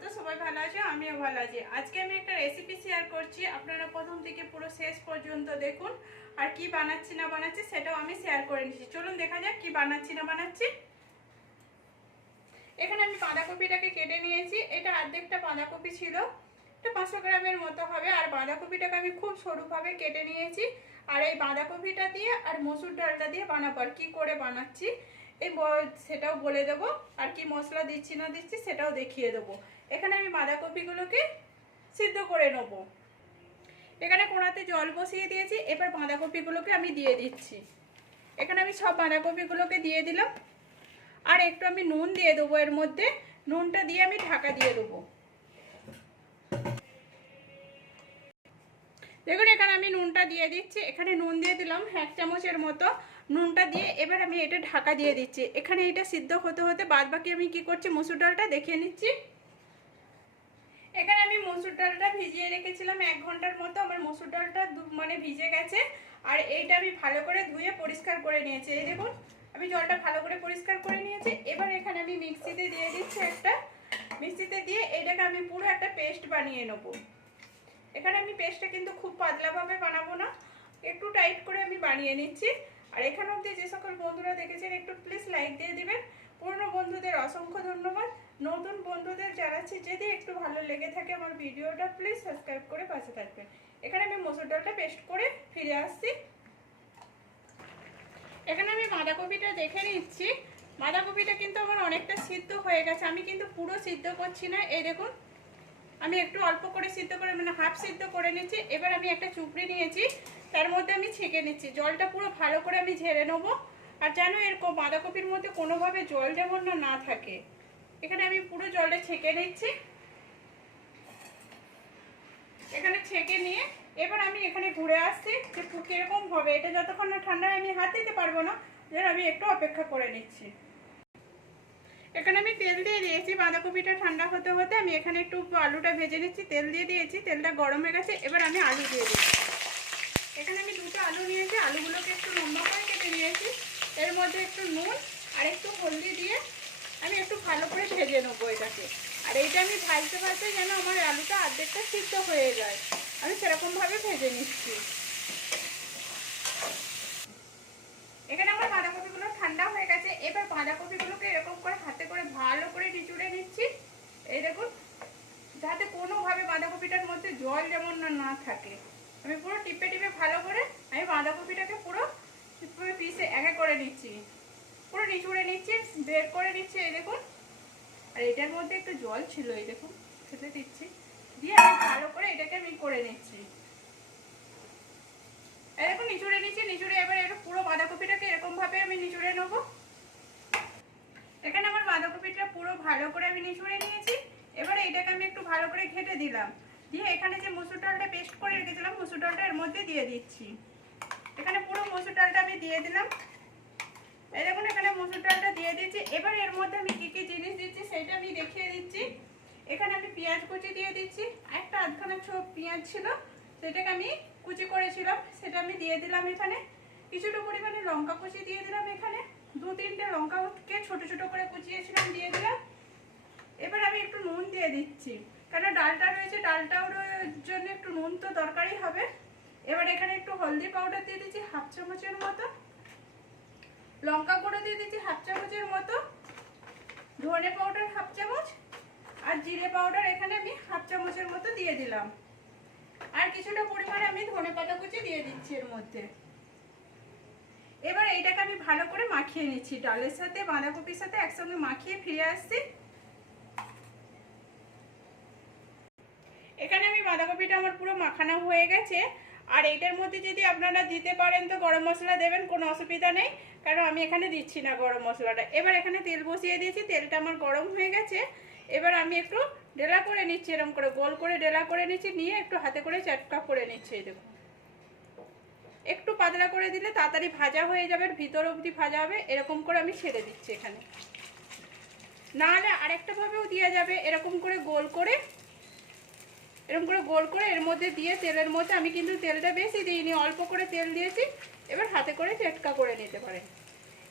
তো সবাই ভালো আছে? আমিও ভালো আছি। আজকে আমি একটা রেসিপি শেয়ার করছি। আপনারা প্রথম থেকে পুরো শেষ পর্যন্ত দেখুন। আর কি বানাচ্ছি, না বানাচ্ছি সেটাও আমি শেয়ার করে নিচ্ছি। চলুন দেখা যাক কি বানাচ্ছি, না বানাচ্ছি। এখানে আমি বাঁধাকপিটাকে কেটে নিয়েছি। এটা অর্ধেকটা বাঁধাকপি ছিল। এটা পাঁচশো গ্রামের মতো হবে। আর বাঁধাকপিটাকে আমি খুব সরুভাবে কেটে নিয়েছি। আর এই বাঁধাকপিটা দিয়ে আর মসুর ডালটা দিয়ে বানাবো। আর কী করে বানাচ্ছি, এই সেটাও বলে দেবো। আর কি মশলা দিচ্ছি, না দিচ্ছি, সেটাও দেখিয়ে দেবো। এখানে আমি বাঁধাকপিগুলোকে সিদ্ধ করে নেব। এখানে কোড়াতে জল বসিয়ে দিয়েছি, এবার বাঁধাকপিগুলোকে আমি দিয়ে দিচ্ছি। এখানে আমি সব বাঁধাকপিগুলোকে দিয়ে দিলাম। আর একটু আমি নুন দিয়ে দেবো এর মধ্যে। নুনটা দিয়ে আমি ঢাকা দিয়ে দেবো। দেখুন, এখানে আমি নুনটা দিয়ে দিচ্ছি। এখানে নুন দিয়ে দিলাম এক চামচের মতো নুনটা দিয়ে। এবার আমি এটা ঢাকা দিয়ে দিচ্ছি। এখানে এটা সিদ্ধ হতে হতে বাদ বাকি আমি কি করছি? মসুর ডালটা দেখিয়ে নিচ্ছি। এখানে আমি মসুর ডালটা ভিজিয়ে রেখেছিলাম এক ঘণ্টার মতো, আমার মসুর ডালটা মানে ভিজে গেছে। আর এইটা আমি ভালো করে ধুয়ে পরিষ্কার করে নিয়েছি। এই দেখুন, আমি জলটা ভালো করে পরিষ্কার করে নিয়েছি। এবার এখানে আমি মিক্সিতে দিয়ে দিচ্ছি একটা। মিক্সিতে দিয়ে এটাকে আমি পুরো একটা পেস্ট বানিয়ে নেব। এখানে আমি পেস্টটা কিন্তু খুব পাতলাভাবে বানাবো না। একটু টাইট করে আমি বানিয়ে নিচ্ছি। আর এখানে অবধি যে সকল বন্ধুরা দেখেছেন, একটু প্লিজ লাইক দিয়ে দিবেন। পুরনো বন্ধুদের অসংখ্য ধন্যবাদ। নতুন বন্ধুদের জানাচ্ছি, যদি একটু ভালো লেগে থাকে আমার ভিডিওটা প্লিজ সাবস্ক্রাইব করে পাশে থাকবেন। এখানে আমি মসুর ডালটা পেস্ট করে ফিরে আসছি। এখানে আমি বাঁধাকপিটা দেখে নিচ্ছি। বাঁধাকপিটা কিন্তু আমার অনেকটা সিদ্ধ হয়ে গেছে। আমি কিন্তু পুরো সিদ্ধ করছি না। এই দেখুন, আমি একটু অল্প করে সিদ্ধ করে মানে হাফ সিদ্ধ করে নিচ্ছি। এবার আমি একটা চুপড়ি নিয়েছি। তার মধ্যে আমি ছেঁকে নিচ্ছি। জলটা পুরো ভালো করে আমি ঝেড়ে নেব। আর যেন এরকম বাঁধাকপির মধ্যে কোনোভাবে জল যেমন না না থাকে। এখানে আমি পুরো জলটা ছেঁকে নিচ্ছি। এখানে ছেঁকে নিয়ে এবার আমি এখানে ঘুরে আসছি যে কীরকম হবে। এটা যতক্ষণ না ঠান্ডা আমি হাত দিতে পারব না যেন আমি একটু অপেক্ষা করে নিচ্ছি। এখানে আমি তেল দিয়ে দিয়েছি। বাঁধাকপিটা ঠান্ডা হতে হতে আমি এখানে একটু আলুটা ভেজে নিচ্ছি। তেল দিয়ে দিয়েছি। তেলটা গরম হয়ে গেছে। এবার আমি আলু দিয়ে দিচ্ছি। এখানে আমি দুটো আলু নিয়েছি। আলুগুলোকে একটু লম্বা করে কেটে নিয়েছি। এর মধ্যে একটু নুন আর একটু হলদি দিয়ে আমি একটু ভালো করে ভেজে নেব এটাকে। আর এইটা আমি ভাজতে ভাজতে যেন আমার আলুটা অর্ধেকটা সিদ্ধ হয়ে যায়। আমি সেরকমভাবে ভেজে নিচ্ছি। এখানে আমার বাঁধাকপিগুলো ঠান্ডা হয়ে গেছে। এবার বাঁধাকপিগুলোকে এরকম করে হাতে করে ভালো করে নিচুড়ে নিচ্ছি। এই দেখুন, যাতে কোনোভাবে বাঁধাকপিটার মধ্যে জল যেমন না না থাকে। আমি পুরো টিপে টিপে ভালো করে আমি বাঁধাকপিটাকে পুরো পিসে একে করে নিচ্ছি। পুরো নিচুড়ে নিচ্ছি বের করে নিচ্ছি এই দেখুন। আর এটার মধ্যে একটু জল ছিল, এই দেখুন, খেতে দিচ্ছি। দিয়ে আমি ভালো করে এটাকে আমি করে নিচ্ছি। এরকম নিচুড়ে নিচ্ছি নিচুড়ে, এবার এটা পুরো বাঁধাকপিটাকে এরকম ভাবে আমি নিচুড়ে নেব। এখানে আমার বাঁধাকপিটা পুরো ভালো করে আমি নিচুড়ে নিয়েছি। এবার এটাকে আমি একটু ভালো করে ঘেটে দিলাম। দিয়ে এখানে যে মসুর ডালটা পেস্ট করে রেখেছিলাম, মসুর ডালটা এর মধ্যে দিয়ে দিচ্ছি। এখানে পুরো মসুর ডালটা আমি দিয়ে দিলাম। এই দেখুন, এখানে মসুর ডালটা দিয়ে দিচ্ছি এবার এর মধ্যে আমি কি কি জিনিস দিচ্ছি সেটা আমি দেখিয়ে দিচ্ছি। এখানে আমি পেঁয়াজ কুচি দিয়ে দিচ্ছি। একটা আধখানা ছোপ পেঁয়াজ ছিল, সেটাকে আমি কুচি করেছিলাম, সেটা আমি দিয়ে দিলাম এখানে। কিছুটা পরিমাণে লঙ্কা কুচি দিয়ে দিলাম এখানে। দু তিনটে লঙ্কাকে ছোট ছোট করে কুচিয়েছিলাম, দিয়ে দিলাম। এবার আমি একটু নুন দিয়ে দিচ্ছি। কারণ ডালটা রয়েছে, ডালটাও জন্য একটু নুন তো দরকারই হবে। এবার এখানে একটু হলদি পাউডার দিয়ে দিচ্ছি, হাফ চামচের মতো। লঙ্কা গুঁড়ো দিয়ে দিচ্ছি হাফ চামচের মতো, ধনে পাউডার হাফ চামচ, আর জিরে পাউডার এখানে আমি হাফ চামচের মতো দিয়ে দিলাম। আর কিছুটা পরিমাণে আমি ধনে পাতা কুচি দিয়ে দিচ্ছি এর মধ্যে। এবার এইটাকে আমি ভালো করে মাখিয়ে নিচ্ছি, ডালের সাথে, বাঁধাকপির সাথে একসঙ্গে মাখিয়ে ফিরে আসছি। এখানে আমি বাঁধাকপিটা আমার পুরো মাখানো হয়ে গেছে। আর এইটার মধ্যে যদি আপনারা দিতে পারেন তো গরম মশলা দেবেন, কোনো অসুবিধা নেই। কারণ আমি এখানে দিচ্ছি না গরম মশলাটা। এবার এখানে তেল বসিয়ে দিয়েছি, তেলটা আমার গরম হয়ে গেছে। এবার আমি একটু ডেলা করে নিচ্ছি, এরকম করে গোল করে ডেলা করে নিচ্ছি, নিয়ে একটু হাতে করে চাটকা করে নিচ্ছি দেখুন। একটু পাতলা করে দিলে তাড়াতাড়ি ভাজা হয়ে যাবে, ভিতর অবধি ভাজা হবে, এরকম করে আমি ছেড়ে দিচ্ছি এখানে। নাহলে আরেকটা ভাবেও দেওয়া যাবে, এরকম করে গোল করে এরকম করে গোল করে এর মধ্যে দিয়ে তেলের মধ্যে আমি কিন্তু তেলটা বেশি দিইনি, অল্প করে তেল দিয়েছি। এবার হাতে করে চেটকা করে নিতে পারেন।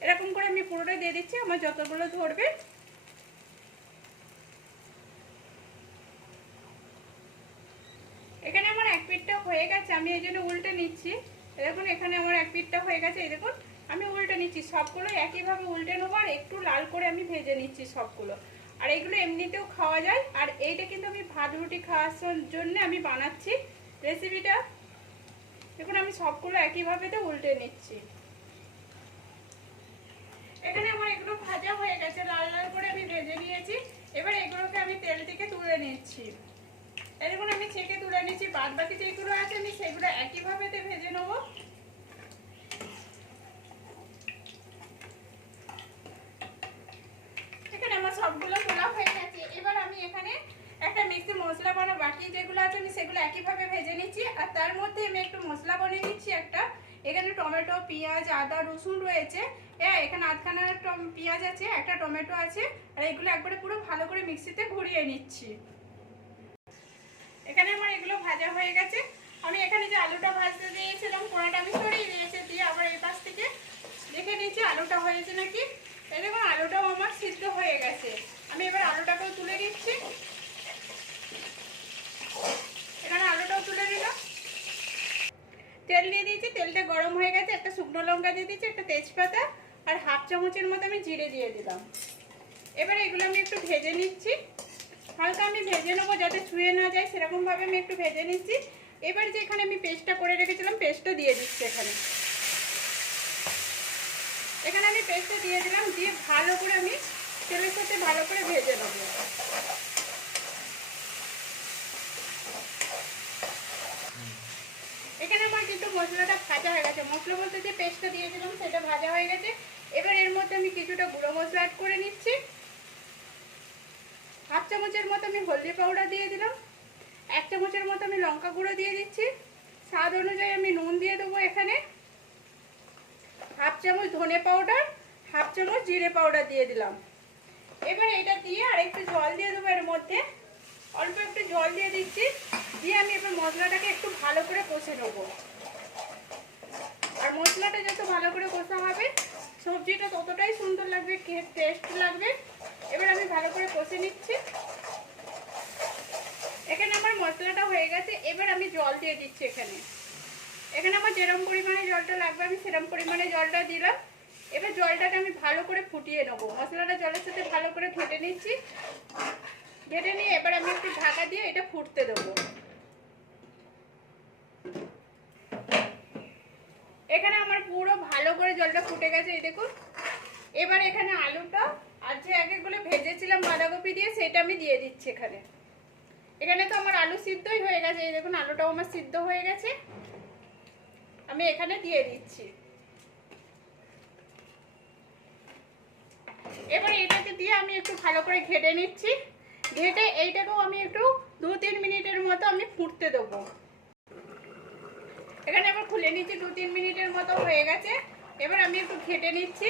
এরকম করে আমি পুরোটা দিয়ে দিচ্ছি, আমার যতগুলো ধরবে। এখানে আমার এক পিঠটা হয়ে গেছে, আমি এই জন্য উল্টে নিচ্ছি। দেখুন, এখানে আমার এক পিঠটা হয়ে গেছে, এই দেখুন, আমি উল্টে নিচ্ছি। সবগুলো একইভাবে উল্টে নেব, আর একটু লাল করে আমি ভেজে নিচ্ছি সবগুলো। আর এগুলো এমনিতেও খাওয়া যায়। আর এইটা কিন্তু আমি ভাত রুটি খাওয়ার জন্য আমি বানাচ্ছি রেসিপিটা দেখুন আমি সবগুলো একইভাবে তো উল্টে নিচ্ছি। এখানে আমার এগুলো ভাজা হয়ে গেছে, লাল লাল করে আমি ভেজে নিয়েছি। এবার এগুলোকে আমি তেল থেকে তুলে নিচ্ছি। এরকম আমি ছেঁকে তুলে নিচ্ছি বাদ বাকি যেগুলো আছে আমি সেগুলো একইভাবে ভেজে নেব এখানে আমার সবগুলো তোলা হয়ে গেছে এবার আমি এখানে একটা মিক্সি মশলা বানো বাকি যেগুলো আছে আমি সেগুলো একইভাবে ভেজে নিচ্ছি। আর তার মধ্যে আমি একটু মশলা বানিয়ে নিচ্ছি একটা। এখানে টমেটো, পেঁয়াজ, আদা, রসুন রয়েছে। হ্যাঁ এখানে আধখানা পেঁয়াজ আছে, একটা টমেটো আছে। আর এগুলো একবারে পুরো ভালো করে মিক্সিতে ঘুরিয়ে নিচ্ছি। এখানে আমার এগুলো ভাজা হয়ে গেছে। আমি এখানে যে আলুটা ভাজতে দিয়েছিলাম কোনাটা আমি সরিয়ে দিয়েছি। দিয়ে আবার এই পাশ থেকে দেখে নিচ্ছি আলুটা হয়েছে নাকি। এই দেখুন, আলুটাও আমার সিদ্ধ হয়ে গেছে। আমি এবার আলুটাকেও তুলে দিচ্ছি এখানে আলুটাও তুলে দিলাম তেল দিয়ে দিয়েছি, তেলটা গরম হয়ে গেছে, একটা শুকনো লঙ্কা দিয়ে দিয়েছি, একটা তেজপাতা, আর হাফ চামচের মতো আমি জিরে দিয়ে দিলাম। এবার এগুলো আমি একটু ভেজে নিচ্ছি। হালকা আমি ভেজে নেব যাতে ছুঁয়ে না যায়, সেরকমভাবে আমি একটু ভেজে নিচ্ছি। এবার যে এখানে আমি পেস্টটা করে রেখেছিলাম, পেস্টটা দিয়ে দিচ্ছি এখানে। এখানে আমি পেস্টটা দিয়ে দিলাম, দিয়ে ভালো করে আমি তেলের সাথে ভালো করে ভেজে নেব। এখানে আমার কিন্তু মশলাটা ভাজা হয়ে গেছে। মশলা বলতে যে পেস্টটা দিয়েছিলাম সেটা ভাজা হয়ে গেছে। এবার এর মধ্যে আমি কিছুটা গুঁড়ো মশলা অ্যাড করে নিচ্ছি। হাফ চামচের মতো আমি হলদি পাউডার দিয়ে দিলাম। এক চামচের মতো আমি লঙ্কা গুঁড়ো দিয়ে দিচ্ছি। স্বাদ অনুযায়ী আমি নুন দিয়ে দেবো এখানে। হাফ চামচ ধনে পাউডার হাফ চামচ জিরে পাউডার দিয়ে দিলাম। এবার এটা দিয়ে আর একটু জল দিয়ে দেবো এর মধ্যে। অল্প একটু জল দিয়ে দিচ্ছি। দিয়ে আমি এবার মশলাটাকে একটু ভালো করে কষে নেব। আর মশলাটা যত ভালো করে কষা হবে, সবজিটা ততটাই সুন্দর লাগবে টেস্ট লাগবে। এবার আমি ভালো করে কষে নিচ্ছি। এখানে আমার মশলাটা হয়ে গেছে, এবার আমি জল দিয়ে দিচ্ছি এখানে। এখানে আমার যেরকম পরিমাণে জলটা লাগবে, আমি সেরকম পরিমাণে জলটা দিলাম। এবার জলটাকে আমি ভালো করে ফুটিয়ে নেব। মশলাটা জলের সাথে ভালো করে ঘেটে নিচ্ছি। ঘেটে নিয়ে এবার আমি একটু ঢাকা দিয়ে এটা ফুটতে দেবো। এখানে আমার পুরো ভালো করে জলটা ফুটে গেছে, এই দেখুন। এবার এখানে আলুটা আর যে এক একগুলো ভেজেছিলাম বাঁধাকপি দিয়ে, সেটা আমি দিয়ে দিচ্ছি এখানে। এখানে তো আমার আলু সিদ্ধই হয়ে গেছে, এই দেখুন আলুটাও আমার সিদ্ধ হয়ে গেছে। আমি এখানে দিয়ে দিচ্ছি। এবার এটাকে দিয়ে আমি একটু ভালো করে ঘেটে নিচ্ছি। ঘেটে এইটাকেও আমি একটু দু তিন মিনিটের মতো আমি ফুটতে দেবো। এখানে আবার খুলে নিচ্ছি দু তিন মিনিটের মতো হয়ে গেছে। এবার আমি একটু ঘেটে নিচ্ছি।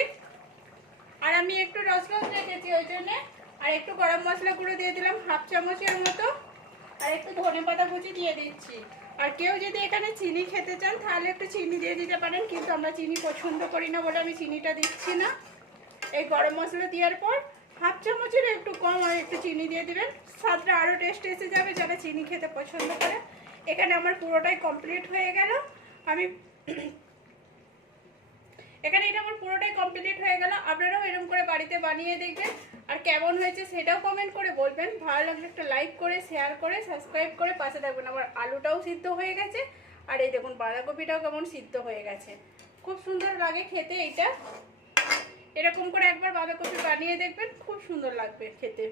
আর আমি একটু রস রস রেখেছি ওই জন্যে। আর একটু গরম মশলা গুঁড়ো দিয়ে দিলাম, হাফ চামচের মতো। আর একটু ধনে পাতা কুচি দিয়ে দিচ্ছি। আর কেউ যদি এখানে চিনি খেতে চান, তাহলে একটু চিনি দিয়ে দিতে পারেন, কিন্তু আমরা চিনি পছন্দ করি না বলে আমি চিনিটা দিচ্ছি না। এই গরম মশলা দেওয়ার পর হাফ চামচের একটু কম আর একটু চিনি দিয়ে দিবেন। স্বাদটা আরও টেস্ট এসে যাবে যারা চিনি খেতে পছন্দ করে। এখানে আমার পুরোটাই কমপ্লিট হয়ে গেল। আমি এখানে এটা আমার পুরোটাই কমপ্লিট হয়ে গেল। আপনারাও এরকম করে বাড়িতে বানিয়ে দেখবেন। আর কেমন হয়েছে সেটাও কমেন্ট করে বলবেন। ভালো লাগলে একটা লাইক করে শেয়ার করে সাবস্ক্রাইব করে পাশে থাকবেন। আমার আলুটাও সিদ্ধ হয়ে গেছে। আর এই দেখুন বাঁধাকপিটাও কেমন সিদ্ধ হয়ে গেছে। খুব সুন্দর লাগে খেতে এইটা। এরকম করে একবার বাঁধাকপি বানিয়ে দেখবেন খুব সুন্দর লাগবে খেতে।